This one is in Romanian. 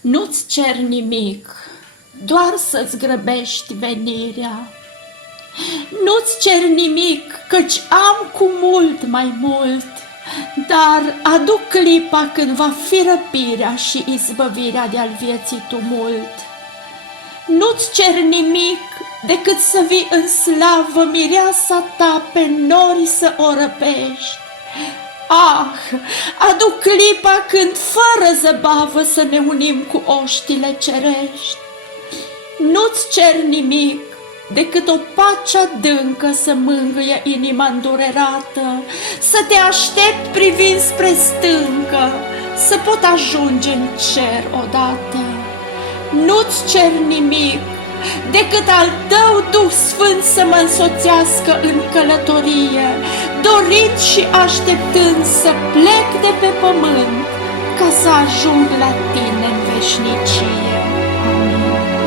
Nu-ți cer nimic, doar să-ți grăbești venirea. Nu-ți cer nimic, căci am cu mult mai mult, dar aduc clipa când va fi răpirea și izbăvirea de-al vieții tumult. Nu-ți cer nimic decât să vii în slavă mireasa ta pe nori să o răpești. Ah, aduc clipa când fără zăbavă să ne unim cu oștile cerești. Nu-ți cer nimic decât o pace adâncă să mângâie inima îndurerată, să te aștept privind spre stâncă, să pot ajunge în cer odată. Nu-ți cer nimic decât al tău Duh Sfânt să mă însoțească în călătorie, dorind și așteptând să plec de pe pământ, ca să ajung la tine în veșnicie. Amin.